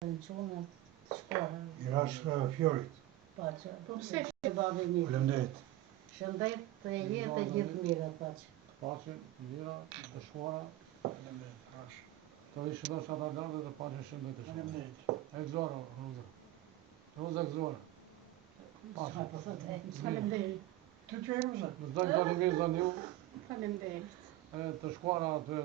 Në qunat, shkollën. I rash Fjorit. Pace. Po pse? Babi mirë. Faleminderit. Shëndet të jetë e gjithë mirë pace. Pace, mira, të shkuara, Faleminderit. Rash. të ishëndosh ata lartë dhe të pace shëndet të shkuara. Faleminderit. E gëzora, Roza. Roza gëzora. Pace. Faleminderit. Të që e Ruza? Në zdojnë tani mirë zënë ju, Faleminderit. e të shkuara atë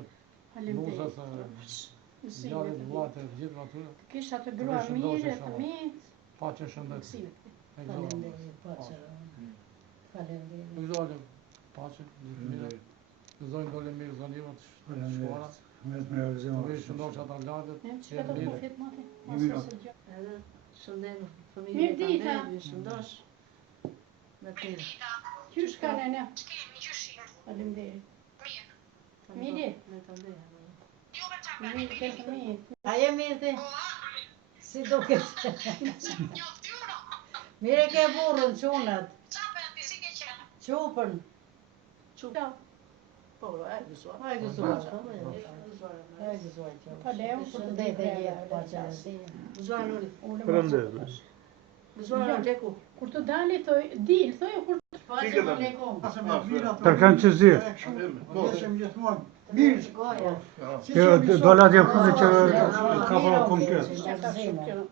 nusës, Mësimit. gjarit, vlate, gjithë atyre, Kisha të grua mirë, fëmijët, pace shëndet. mësimit. E gëzora. Faleminderit, pace. Faleminderit. Gëzora, pace, gjithë mirë. Gëzojnë dole mirë zënë ju, të shkuara. Me të me realizimë. Të ishëndosh ata lartë, Ne që jetë ka të mirë. kufit mati? Një minutë. Edhe shëndet fëmijët Mirë dita. ju shëndosh. Me tërë. Qysh ka nene? Faleminderit. Mirë. Me të ndeha. Mirë të fëmijët. A je mirë ti? Si duket? Mire ke burrën, qunat. Qupën. Qupën. Po, ai gëzuar. Ai gëzuar. Ai gëzuar. Falem për të Shëndet e ditë. jetë, pace. Gëzuar Nuri. Faleminderit. Gëzuar Leku. Kur të dali, dil, thoj kur Pace Leku. Tërkan që zirë. Jesëm gjithmonë. Mirë. Goja. Kjo dola dje fundi që ka para konkret. të